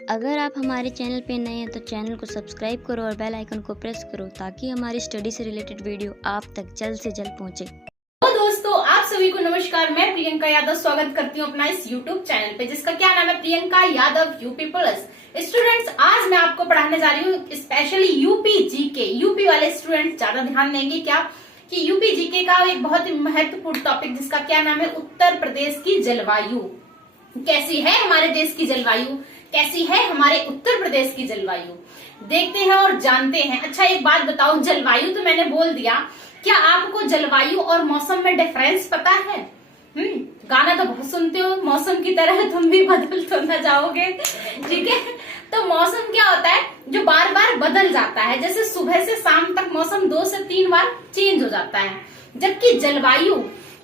अगर आप हमारे चैनल पे नए हैं तो चैनल को सब्सक्राइब करो और बेल आइकन को प्रेस करो ताकि हमारी स्टडी से रिलेटेड वीडियो आप तक जल्द से जल्द पहुंचे। तो दोस्तों, आप सभी को नमस्कार। मैं प्रियंका यादव स्वागत करती हूँ अपना इस YouTube चैनल पे, जिसका क्या नाम है, Priyanka Yadav UP plus. Students, आज मैं आपको पढ़ाने जा रही हूँ स्पेशली यूपी जीके। यूपी वाले स्टूडेंट ज्यादा ध्यान देंगे क्या कि यूपी जीके का एक बहुत ही महत्वपूर्ण टॉपिक, जिसका क्या नाम है, उत्तर प्रदेश की जलवायु। कैसी है हमारे देश की जलवायु, कैसी है हमारे उत्तर प्रदेश की जलवायु, देखते हैं और जानते हैं। अच्छा, एक बात बताओ, जलवायु तो मैंने बोल दिया, क्या आपको जलवायु और मौसम में डिफरेंस पता है? गाना तो बहुत सुनते हो, मौसम की तरह तुम भी बदल तो न जाओगे, ठीक है। तो मौसम क्या होता है, जो बार बार बदल जाता है, जैसे सुबह से शाम तक मौसम 2 से 3 बार चेंज हो जाता है। जबकि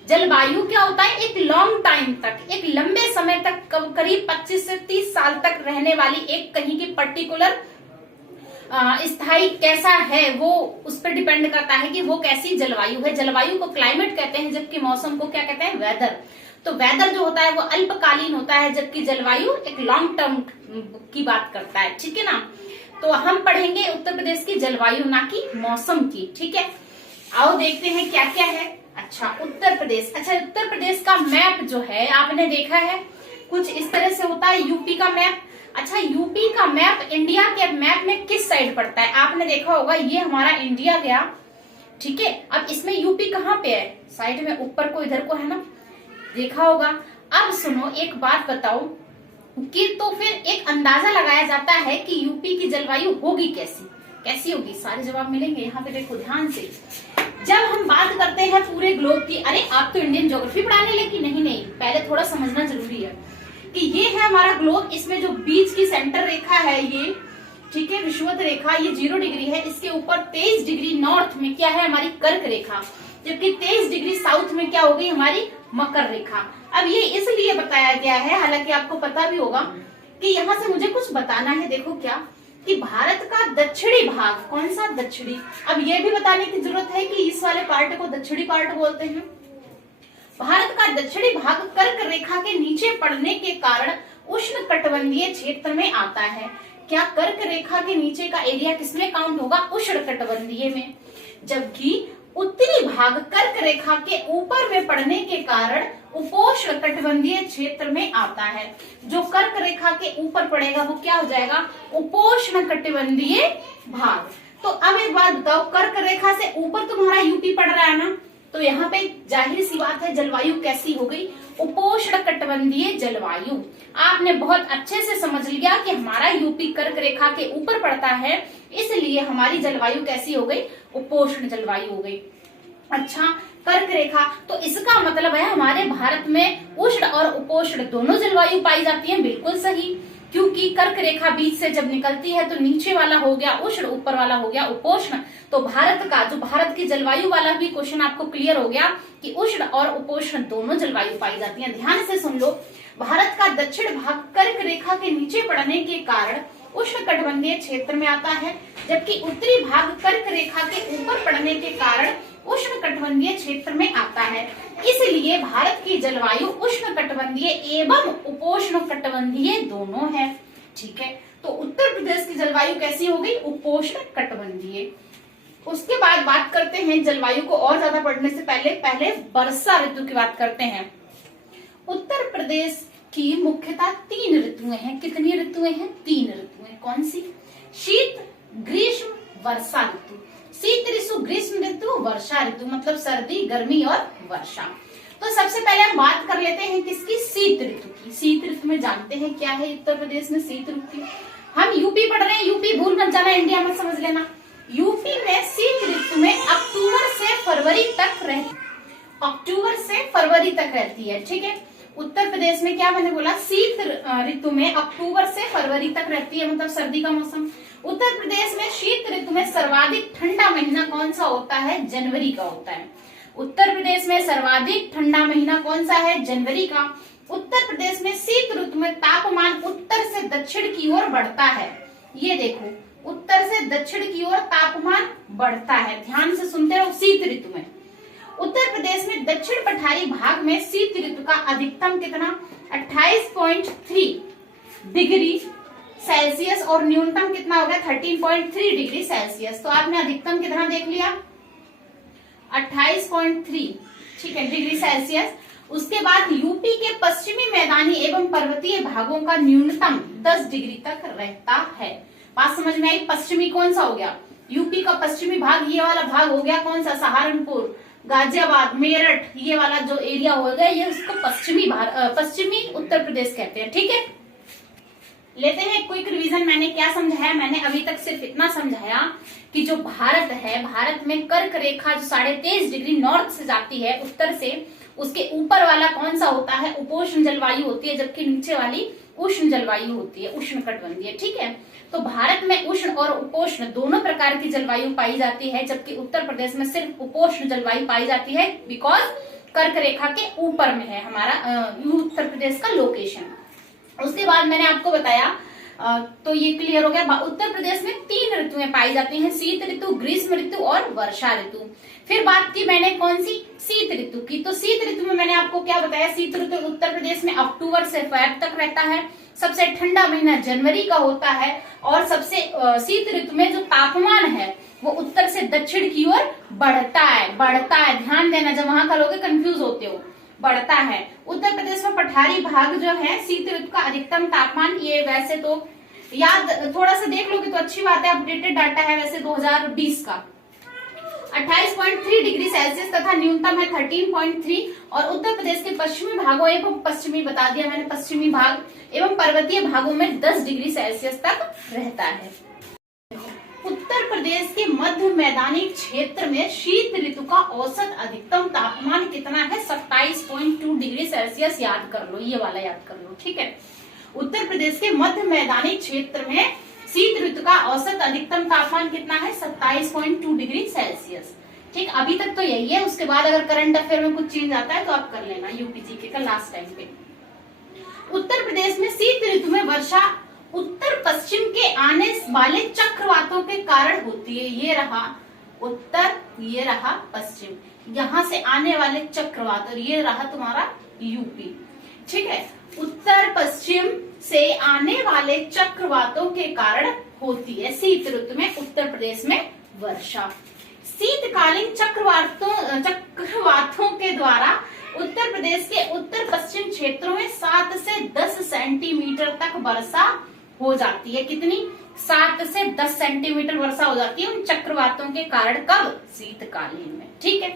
जलवायु क्या होता है, एक लॉन्ग टाइम तक, एक लंबे समय तक, करीब 25 से 30 साल तक रहने वाली एक कहीं की पर्टिकुलर स्थायी कैसा है, वो उस पर डिपेंड करता है कि वो कैसी जलवायु है। जलवायु को क्लाइमेट कहते हैं, जबकि मौसम को क्या कहते हैं, वेदर। तो वेदर जो होता है वो अल्पकालीन होता है, जबकि जलवायु एक लॉन्ग टर्म की बात करता है, ठीक है ना। तो हम पढ़ेंगे उत्तर प्रदेश की जलवायु, ना कि मौसम की, ठीक है। आओ देखते हैं क्या क्या है। अच्छा, उत्तर प्रदेश का मैप जो है, आपने देखा है कुछ इस तरह से होता है यूपी का मैप। अच्छा, यूपी का मैप इंडिया के मैप में किस साइड पड़ता है, आपने देखा होगा, ये हमारा इंडिया गया, ठीक है। अब इसमें यूपी कहाँ पे है, साइड में, ऊपर को, इधर को है ना, देखा होगा। अब सुनो, एक बात बताओ कि तो फिर एक अंदाजा लगाया जाता है कि यूपी की जलवायु होगी कैसी होगी। सारे जवाब मिलेंगे यहाँ पे, देखो ध्यान से। जब हम बात करते हैं पूरे ग्लोब की, अरे आप तो इंडियन ज्योग्राफी पढ़ाने लगी, नहीं, पहले थोड़ा समझना जरूरी है कि ये है हमारा ग्लोब। इसमें जो बीच की सेंटर रेखा है ये, ठीक है, विषुवत रेखा, ये 0 डिग्री है। इसके ऊपर 23 डिग्री नॉर्थ में क्या है, हमारी कर्क रेखा, जबकि 23 डिग्री साउथ में क्या हो गई, हमारी मकर रेखा। अब ये इसलिए बताया गया है, हालांकि आपको पता भी होगा कि यहाँ से मुझे कुछ बताना है। देखो क्या, कि भारत का दक्षिणी भाग, कौन सा दक्षिणी, अब ये भी बताने की जरूरत है कि इस वाले पार्ट को दक्षिणी पार्ट बोलते हैं। भारत का दक्षिणी भाग कर्क रेखा के नीचे पड़ने के कारण उष्ण कटिबंधीय क्षेत्र में आता है। क्या कर्क रेखा के नीचे का एरिया किसमें काउंट होगा, उष्ण कटिबंधीय में। जबकि उत्तरी भाग कर्क रेखा के ऊपर में पड़ने के कारण उपोष्ण कटिबंधीय क्षेत्र में आता है। जो कर्क रेखा के ऊपर पड़ेगा वो क्या हो जाएगा, उपोष्ण कटिबंधीय भाग। तो अब एक बात बताओ, कर्क रेखा से ऊपर तुम्हारा यूपी पड़ रहा है ना, तो यहाँ पे जाहिर सी बात है जलवायु कैसी हो गई, उपोष्ण कटिबंधीय जलवायु। आपने बहुत अच्छे से समझ लिया कि हमारा यूपी कर्क रेखा के ऊपर पड़ता है, इसलिए हमारी जलवायु कैसी हो गई, उपोष्ण जलवायु हो गई। अच्छा, कर्क रेखा, तो इसका मतलब है हमारे भारत में उष्ण और उपोष्ण दोनों जलवायु पाई जाती है। बिल्कुल सही, क्योंकि कर्क रेखा बीच से जब निकलती है तो नीचे वाला हो गया उष्ण, ऊपर वाला हो गया उपोष्ण। तो भारत की जलवायु वाला भी क्वेश्चन आपको क्लियर हो गया कि उष्ण और उपोष्ण दोनों जलवायु पाई जाती है। ध्यान से सुन लो, भारत का दक्षिण भाग कर्क रेखा के नीचे पड़ने के कारण उष्ण कटिबंधीय क्षेत्र में आता है, जबकि उत्तरी भाग कर्क रेखा के ऊपर पड़ने के कारण उष्ण कटिबंधीय क्षेत्र में आता है। इसलिए भारत की जलवायु उष्ण कटिबंधीय एवं उपोष्ण कटिबंधीय दोनों है, ठीक है। तो उत्तर प्रदेश की जलवायु कैसी हो गई, उपोष्ण कटिबंधीय। उसके बाद बात करते हैं जलवायु को और ज्यादा पढ़ने से पहले वर्षा ऋतु की बात करते हैं। उत्तर प्रदेश की मुख्यतः 3 ऋतुएं हैं। कितनी ऋतुएं हैं, 3 ऋतुएं। कौन सी, शीत, ग्रीष्म, वर्षा ऋतु। शीत ऋतु, ग्रीष्म ऋतु, वर्षा ऋतु, मतलब सर्दी, गर्मी और वर्षा। तो सबसे पहले हम बात कर लेते हैं किसकी, शीत ऋतु की। शीत ऋतु में जानते हैं क्या है उत्तर प्रदेश में शीत ऋतु। हम यूपी पढ़ रहे हैं, यूपी भूल मत जाना, इंडिया मत समझ लेना। यूपी में शीत ऋतु में अक्टूबर से फरवरी तक रहती है, ठीक है। उत्तर प्रदेश में क्या मैंने बोला, शीत ऋतु में अक्टूबर से फरवरी तक रहती है, मतलब सर्दी का मौसम। उत्तर प्रदेश में शीत ऋतु में सर्वाधिक ठंडा महीना कौन सा होता है, जनवरी का होता है। उत्तर प्रदेश में सर्वाधिक ठंडा महीना कौन सा है, जनवरी का। उत्तर प्रदेश में शीत ऋतु में तापमान उत्तर से दक्षिण की ओर बढ़ता है। ये देखो, उत्तर से दक्षिण की ओर तापमान बढ़ता है, ध्यान से सुनते रहो। शीत ऋतु में उत्तर प्रदेश में दक्षिण पठारी भाग में शीत ऋतु का अधिकतम कितना, 28.3 डिग्री सेल्सियस और न्यूनतम कितना हो गया 13.3 डिग्री सेल्सियस। तो आपने अधिकतम कितना देख लिया 28.3, ठीक है, डिग्री सेल्सियस। उसके बाद यूपी के पश्चिमी मैदानी एवं पर्वतीय भागों का न्यूनतम 10 डिग्री तक रहता है। बात समझ में आई? पश्चिमी कौन सा हो गया? यूपी का पश्चिमी भाग, ये वाला भाग हो गया कौन सा? सहारनपुर, गाजियाबाद, मेरठ, ये वाला जो एरिया हो गया ये उसको पश्चिमी उत्तर प्रदेश कहते हैं। ठीक है, लेते हैं क्विक रिवीजन। मैंने क्या समझाया? मैंने अभी तक सिर्फ इतना समझाया कि जो भारत है, भारत में कर्क रेखा जो 23.5 डिग्री नॉर्थ से जाती है उत्तर से, उसके ऊपर वाला कौन सा होता है? उपोष्ण जलवायु होती है, जबकि नीचे वाली उष्ण जलवायु होती है, उष्ण कटिबंधीय। ठीक है, तो भारत में उष्ण और उपोष्ण दोनों प्रकार की जलवायु पाई जाती है, जबकि उत्तर प्रदेश में सिर्फ उपोष्ण जलवायु पाई जाती है, बिकॉज कर्क रेखा के ऊपर में है हमारा उत्तर प्रदेश का लोकेशन। उसके बाद मैंने आपको बताया तो ये क्लियर हो गया। उत्तर प्रदेश में 3 ऋतुएं पाई जाती हैं, शीत ऋतु, ग्रीष्म ऋतु और वर्षा ऋतु। फिर बात की मैंने कौन सी? शीत ऋतु की। तो शीत ऋतु में मैंने आपको क्या बताया? शीत ऋतु उत्तर प्रदेश में अक्टूबर से फरवरी तक रहता है। सबसे ठंडा महीना जनवरी का होता है, और सबसे शीत ऋतु में जो तापमान है वो उत्तर से दक्षिण की ओर बढ़ता है। ध्यान देना, जब वहां का लोग कंफ्यूज होते हो, बढ़ता है। उत्तर प्रदेश में पठारी भाग जो है शीत ऋतु का अधिकतम तापमान, ये वैसे तो याद थोड़ा सा देख लोगे तो अच्छी बात है, अपडेटेड डाटा है वैसे 2020 का, 28.3 डिग्री सेल्सियस तथा न्यूनतम है 13.3। और उत्तर प्रदेश के पश्चिमी भागों एवं पश्चिमी बता दिया मैंने, पश्चिमी भाग एवं पर्वतीय भागों में 10 डिग्री सेल्सियस तक रहता है। उत्तर प्रदेश के मध्य मैदानी क्षेत्र में शीत ऋतु का औसत अधिकतम तापमान कितना है? 27.2 डिग्री सेल्सियस। याद कर लो, ये वाला याद कर लो। ठीक है, उत्तर प्रदेश के मध्य मैदानी क्षेत्र में शीत ऋतु का औसत अधिकतम तापमान कितना है? 27.2 डिग्री सेल्सियस। ठीक, अभी तक तो यही है। उसके बाद अगर करंट अफेयर में कुछ चेंज आता है तो आप कर लेना, यूपीजीके का लास्ट टाइम पे। उत्तर प्रदेश में शीत ऋतु में वर्षा उत्तर पश्चिम के आने वाले चक्रवातों के कारण होती है। ये रहा उत्तर, ये रहा पश्चिम, यहाँ से आने वाले चक्रवात, और ये रहा तुम्हारा यूपी। ठीक है, उत्तर पश्चिम से आने वाले चक्रवातों के कारण होती है शीत ऋतु में उत्तर प्रदेश में वर्षा। शीतकालीन चक्रवातों के द्वारा उत्तर प्रदेश के उत्तर पश्चिम क्षेत्रों में 7 से 10 सेंटीमीटर तक वर्षा हो जाती है। कितनी? 7 से 10 सेंटीमीटर वर्षा हो जाती है उन चक्रवातों के कारण। कब? शीतकालीन में। ठीक है,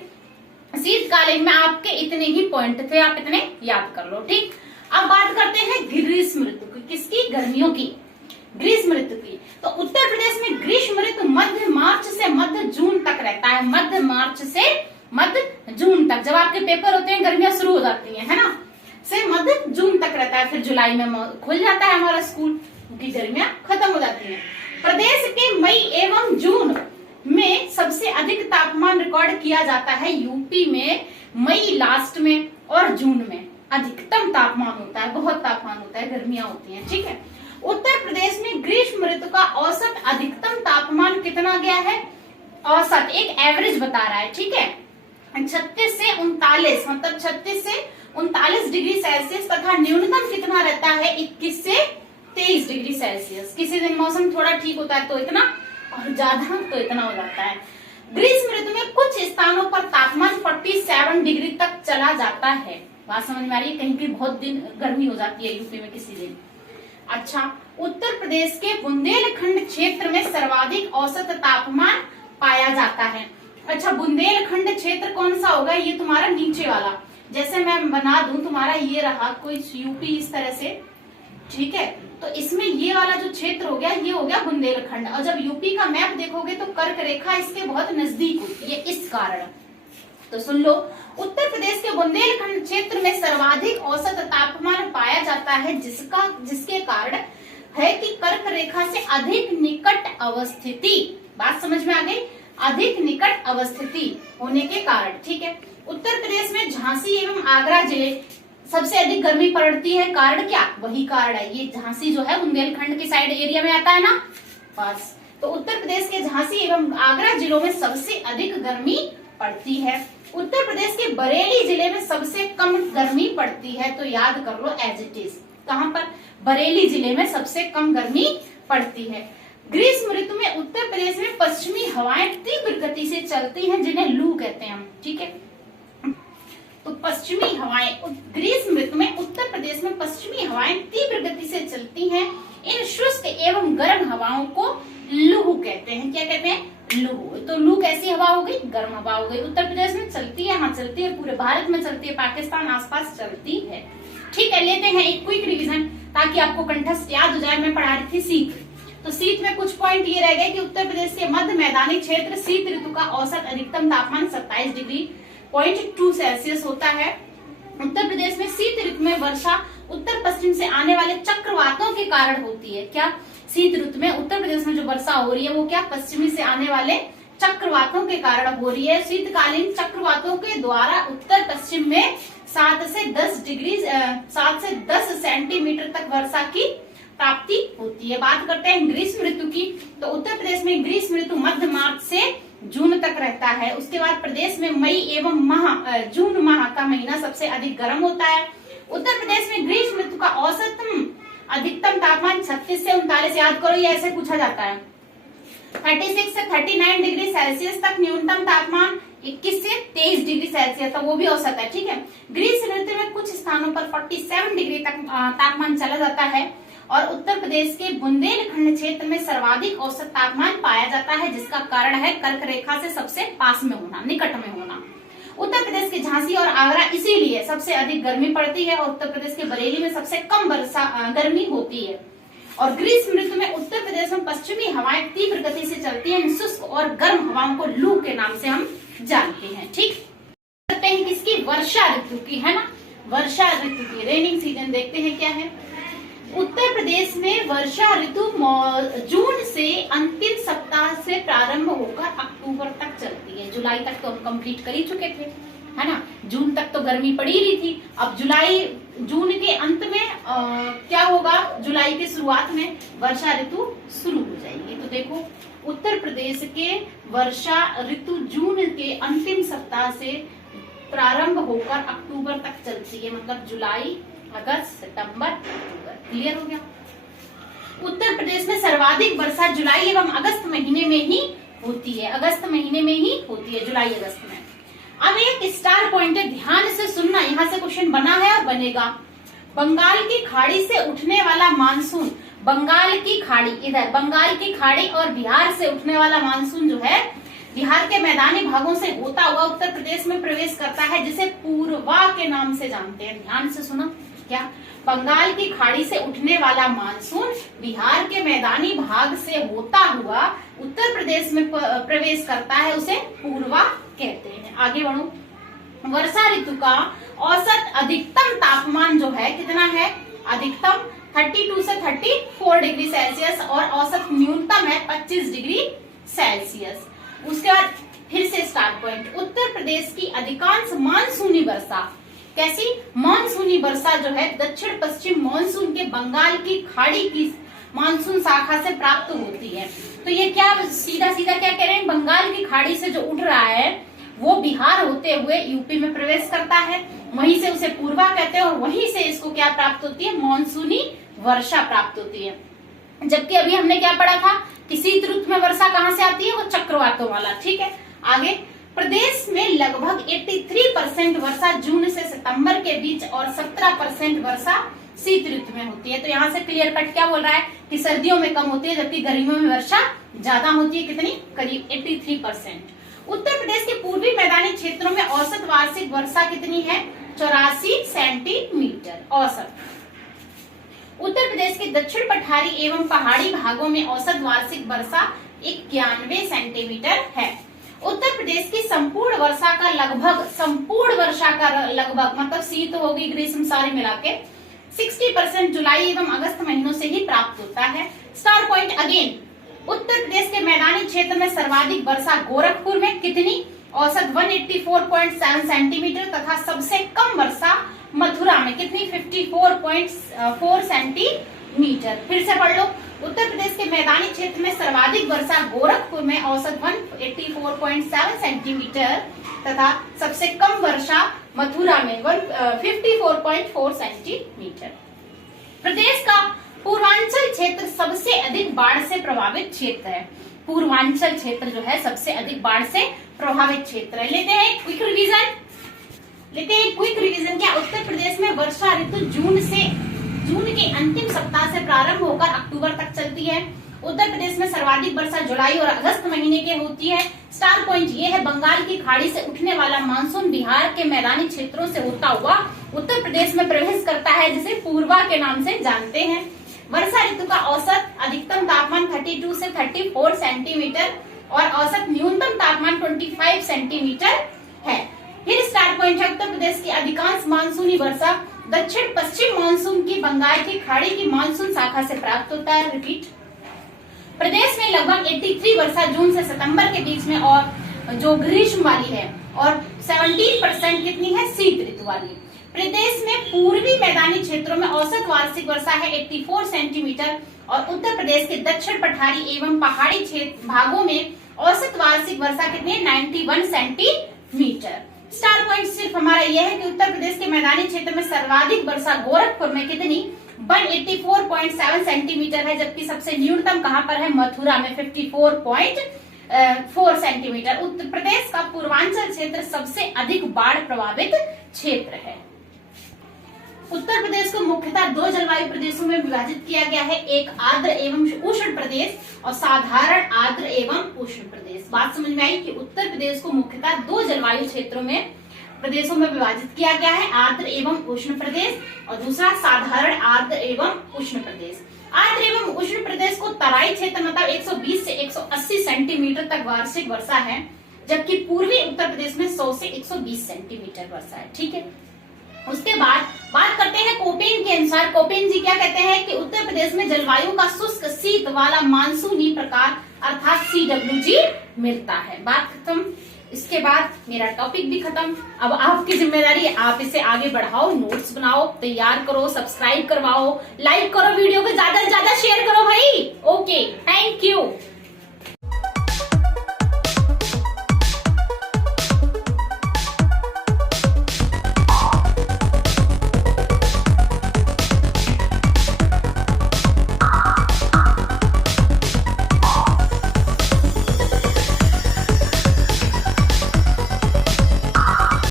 शीतकालीन में आपके इतने ही पॉइंट थे, आप इतने याद कर लो। ठीक, अब बात करते हैं ग्रीष्म ऋतु की। किसकी? गर्मियों की, ग्रीष्म ऋतु की। तो उत्तर प्रदेश में ग्रीष्म ऋतु मध्य मार्च से मध्य जून तक रहता है। मध्य मार्च से मध्य जून तक, जब आपके पेपर होते हैं गर्मियां शुरू हो जाती है ना, से मध्य जून तक रहता है। फिर जुलाई में खुल जाता है हमारा स्कूल, क्योंकि गर्मियां खत्म हो जाती हैं। प्रदेश के मई एवं जून में सबसे अधिक तापमान रिकॉर्ड किया जाता है यूपी में। मई लास्ट में और जून में अधिकतम तापमान होता है, बहुत तापमान होता है, गर्मियां होती हैं। ठीक है, उत्तर प्रदेश में ग्रीष्म ऋतु का औसत अधिकतम तापमान कितना गया है? औसत एक एवरेज बता रहा है। ठीक है, 36 से 39, मतलब 36 से 39 डिग्री सेल्सियस तथा न्यूनतम कितना रहता है? 21 से 23 डिग्री सेल्सियस। किसी दिन मौसम थोड़ा ठीक होता है तो इतना, और ज्यादा तो इतना हो जाता है। ग्रीष्म ऋतु में कुछ स्थानों पर तापमान 47 डिग्री तक चला जाता है। बात समझ में आ रही है? कहीं कहीं बहुत दिन गर्मी हो जाती है यूपी में किसी दिन। अच्छा, उत्तर प्रदेश के बुंदेलखंड क्षेत्र में सर्वाधिक औसत तापमान पाया जाता है। अच्छा, बुंदेलखंड क्षेत्र कौन सा होगा? ये तुम्हारा नीचे वाला, जैसे मैं बना दूं तुम्हारा, ये रहा कोई यूपी इस तरह से। ठीक है, तो इसमें ये वाला जो क्षेत्र हो गया, ये हो गया बुंदेलखंड। और जब यूपी का मैप देखोगे तो कर्क रेखा इसके बहुत नजदीक होती है, इस कारण। तो सुन लो, उत्तर प्रदेश के बुंदेलखंड क्षेत्र में सर्वाधिक औसत तापमान पाया जाता है, जिसके कारण है कि कर्क रेखा से अधिक निकट अवस्थिति। बात समझ में आ गई? अधिक निकट अवस्थिति होने के कारण। ठीक है, उत्तर प्रदेश में झांसी एवं आगरा जिले सबसे अधिक गर्मी पड़ती है। कारण क्या? वही कारण है, ये झांसी जो है बुंदेलखंड की साइड एरिया में आता है ना, बस। तो उत्तर प्रदेश के झांसी एवं आगरा जिलों में सबसे अधिक गर्मी पड़ती है। उत्तर प्रदेश के बरेली जिले में सबसे कम गर्मी पड़ती है, तो याद कर लो एज इट इज। कहां पर? बरेली जिले में सबसे कम गर्मी पड़ती है। ग्रीष्म ऋतु में उत्तर प्रदेश में पश्चिमी हवाएं तीव्र गति से चलती हैं, जिन्हें लू कहते हैं हम, ठीक है। तो पश्चिमी हवाएं ग्रीष्म ऋतु में उत्तर प्रदेश में पश्चिमी हवाएं तीव्र गति से चलती हैं। इन शुष्क एवं गर्म हवाओं को लू कहते हैं। क्या कहते हैं? लू। तो लू कैसी हवा हो गई? गर्म हवा हो गई। उत्तर प्रदेश में चलती है, हाँ चलती है, पूरे भारत में चलती है, पाकिस्तान आसपास चलती है। ठीक है, लेते हैं एक क्विक रिवीजन ताकि आपको कंठस्थ याद हो जाए। मैं पढ़ा रही थी शीत, तो शीत में कुछ पॉइंट ये रह गए कि उत्तर प्रदेश के मध्य मैदानी क्षेत्र शीत ऋतु का औसत अधिकतम तापमान 27.2 सेल्सियस होता है। उत्तर प्रदेश में शीत ऋतु में वर्षा उत्तर पश्चिम से आने वाले चक्रवातों के कारण होती है। क्या? शीत ऋतु में उत्तर प्रदेश में जो वर्षा हो रही है वो क्या? पश्चिमी से आने वाले चक्रवातों के कारण हो रही है। शीतकालीन चक्रवातों के द्वारा उत्तर पश्चिम में 7 से 10 सेंटीमीटर तक वर्षा की प्राप्ति होती है। बात करते हैं ग्रीष्म ऋतु की, तो उत्तर प्रदेश में ग्रीष्म ऋतु मध्य मार्च से जून तक रहता है। उसके बाद प्रदेश में मई एवं जून माह का महीना सबसे अधिक गर्म होता है। उत्तर प्रदेश में ग्रीष्म ऋतु का औसत अधिकतम तापमान 36 से 39, याद करो ये ऐसे पूछा जाता है, 36 से 39 डिग्री सेल्सियस तक। न्यूनतम तापमान 21 से 23 डिग्री सेल्सियस तक, वो भी औसत है, ठीक है। ग्रीष्म ऋतु में कुछ स्थानों पर 47 डिग्री तक तापमान चला जाता है। और उत्तर प्रदेश के बुंदेलखंड क्षेत्र में सर्वाधिक औसत तापमान पाया जाता है, जिसका कारण है कर्क रेखा से सबसे पास में होना, निकट में होना। उत्तर प्रदेश के झांसी और आगरा इसीलिए सबसे अधिक गर्मी पड़ती है, और उत्तर प्रदेश के बरेली में सबसे कम गर्मी होती है। और ग्रीष्म ऋतु में उत्तर प्रदेश में पश्चिमी हवाएं तीव्र गति से चलती हैं। शुष्क और गर्म हवाओं को लू के नाम से हम जानते हैं, ठीक। करते हैं किसकी? वर्षा ऋतु की, है ना। वर्षा ऋतु की रेनिंग सीजन देखते हैं क्या है। उत्तर प्रदेश में वर्षा ऋतु जून से अंतिम सप्ताह से प्रारंभ होकर अक्टूबर तक चलती है। जुलाई तक तो हम कंप्लीट कर ही चुके थे, है ना। जून तक तो गर्मी पड़ी रही थी। अब जून के अंत में क्या होगा? जुलाई की शुरुआत में वर्षा ऋतु शुरू हो जाएगी। तो देखो, उत्तर प्रदेश के वर्षा ऋतु जून के अंतिम सप्ताह से प्रारंभ होकर अक्टूबर तक चलती है, मतलब जुलाई, अगस्त, सितंबर, अक्टूबर। क्लियर हो गया। उत्तर प्रदेश में सर्वाधिक वर्षा जुलाई एवं अगस्त महीने में ही होती है। अगस्त महीने में ही होती है, जुलाई अगस्त में। अब एक स्टार पॉइंट है, ध्यान से सुनना, यहाँ से क्वेश्चन बना है और बनेगा। बंगाल की खाड़ी से उठने वाला मानसून, बंगाल की खाड़ी, इधर बंगाल की खाड़ी और बिहार से उठने वाला मानसून जो है, बिहार के मैदानी भागों से होता हुआ उत्तर प्रदेश में प्रवेश करता है, जिसे पूर्वा के नाम से जानते हैं। ध्यान से सुनो, क्या? बंगाल की खाड़ी से उठने वाला मानसून बिहार के मैदानी भाग से होता हुआ उत्तर प्रदेश में प्रवेश करता है, उसे पूर्वा कहते हैं। आगे बढ़ो। वर्षा ऋतु का औसत अधिकतम तापमान जो है कितना है? अधिकतम 32 से 34 डिग्री सेल्सियस और औसत न्यूनतम है 25 डिग्री सेल्सियस। उसके बाद फिर से स्टार्ट पॉइंट, उत्तर प्रदेश की अधिकांश मानसूनी वर्षा, कैसी? मानसूनी वर्षा जो है दक्षिण पश्चिम मानसून के बंगाल की खाड़ी की मानसून शाखा से प्राप्त होती है। तो ये क्या सीधा सीधा क्या कह रहे हैं? बंगाल की खाड़ी से जो उठ रहा है वो बिहार होते हुए यूपी में प्रवेश करता है, वहीं से उसे पूर्वा कहते हैं, और वहीं से इसको क्या प्राप्त होती है? मानसूनी वर्षा प्राप्त होती है। जबकि अभी हमने क्या पढ़ा था कि शीत ऋतु में वर्षा कहाँ से आती है? वो चक्रवातों वाला, ठीक है। आगे, प्रदेश में लगभग 83% वर्षा जून से सितंबर के बीच और 17% वर्षा शीत ऋतु में होती है। तो यहाँ से क्लियर कट क्या बोल रहा है कि सर्दियों में कम होती है, जबकि गर्मियों में वर्षा ज्यादा होती है। कितनी? करीब 83%। उत्तर प्रदेश के पूर्वी मैदानी क्षेत्रों में औसत वार्षिक वर्षा कितनी है? 84 सेंटीमीटर औसत। उत्तर प्रदेश के दक्षिण पठारी एवं पहाड़ी भागों में औसत वार्षिक वर्षा 91 सेंटीमीटर है। उत्तर प्रदेश की संपूर्ण वर्षा का लगभग मतलब शीत होगी, ग्रीष्म सारी मिला के 60% जुलाई एवं अगस्त महीनों से ही प्राप्त होता है। Star point again, Uttar Pradesh के मैदानी क्षेत्र में सर्वाधिक वर्षा गोरखपुर में कितनी? औसत 184.7 सेंटीमीटर तथा सबसे कम वर्षा मथुरा में कितनी? 54.4 सेंटीमीटर। फिर से पढ़ लो, उत्तर प्रदेश के मैदानी क्षेत्र में सर्वाधिक वर्षा गोरखपुर में औसत 184.7 सेंटीमीटर तथा सबसे कम वर्षा मथुरा में 54.4 सेंटीमीटर। प्रदेश का पूर्वांचल क्षेत्र सबसे अधिक बाढ़ से प्रभावित क्षेत्र है। पूर्वांचल क्षेत्र जो है सबसे अधिक बाढ़ से प्रभावित क्षेत्र है। लेते हैं क्विक रिवीजन। क्या उत्तर प्रदेश में वर्षा ऋतु जून के अंतिम सप्ताह से प्रारंभ होकर अक्टूबर तक चलती है। उत्तर प्रदेश में सर्वाधिक वर्षा जुलाई और अगस्त महीने के होती है। स्टार पॉइंट ये है, बंगाल की खाड़ी से उठने वाला मानसून बिहार के मैदानी क्षेत्रों से होता हुआ उत्तर प्रदेश में प्रवेश करता है, जिसे पूर्वा के नाम से जानते हैं। वर्षा ऋतु का औसत अधिकतम तापमान 32 से 34 सेंटीमीटर और औसत न्यूनतम तापमान 25 सेंटीमीटर है। फिर स्टार पॉइंट है, उत्तर प्रदेश की अधिकांश मानसूनी वर्षा दक्षिण पश्चिम मानसून की बंगाल की खाड़ी की मानसून शाखा से प्राप्त होता है। रिपीट, प्रदेश में लगभग 83 वर्षा जून से सितंबर के बीच में और जो ग्रीष्म वाली है और 17% कितनी है, शीत ऋतु वाली। प्रदेश में पूर्वी मैदानी क्षेत्रों में औसत वार्षिक वर्षा है 84 सेंटीमीटर और उत्तर प्रदेश के दक्षिण पठारी एवं पहाड़ी क्षेत्र भागों में औसत वार्षिक वर्षा कितनी है, 91 सेंटीमीटर। स्टार पॉइंट सिर्फ हमारा यह है कि उत्तर प्रदेश के मैदानी क्षेत्र में सर्वाधिक वर्षा गोरखपुर में कितनी, 184.7 सेंटीमीटर है, जबकि सबसे न्यूनतम कहां पर है, मथुरा में 54.4 सेंटीमीटर। उत्तर प्रदेश का पूर्वांचल क्षेत्र सबसे अधिक बाढ़ प्रभावित क्षेत्र है। उत्तर प्रदेश को मुख्यतः दो जलवायु प्रदेशों में विभाजित किया गया है, एक आर्द्र एवं उष्ण प्रदेश और साधारण आर्द्र एवं उष्ण प्रदेश। बात समझ में आई कि उत्तर प्रदेश को मुख्यतः दो जलवायु क्षेत्रों में प्रदेशों में विभाजित किया गया है, आर्द्र एवं उष्ण प्रदेश और दूसरा साधारण आर्द्र एवं उष्ण प्रदेश। आर्द्र एवं उष्ण प्रदेश को तराई क्षेत्र मतलब 120 से 180 सेंटीमीटर तक वार्षिक वर्षा है, जबकि पूर्वी उत्तर प्रदेश में 100 से 120 सेंटीमीटर वर्षा है। ठीक है, उसके बाद बात करते हैं कोपेन के अनुसार। कोपेन जी क्या कहते हैं कि उत्तर प्रदेश में जलवायु का शुष्क शीत वाला मानसूनी प्रकार अर्थात CWG मिलता है। बात खत्म। इसके बाद मेरा टॉपिक भी खत्म। अब आपकी जिम्मेदारी है, आप इसे आगे बढ़ाओ, नोट्स बनाओ, तैयार करो, सब्सक्राइब करवाओ, लाइक करो, वीडियो को ज्यादा से ज्यादा शेयर करो भाई। Okay, thank you.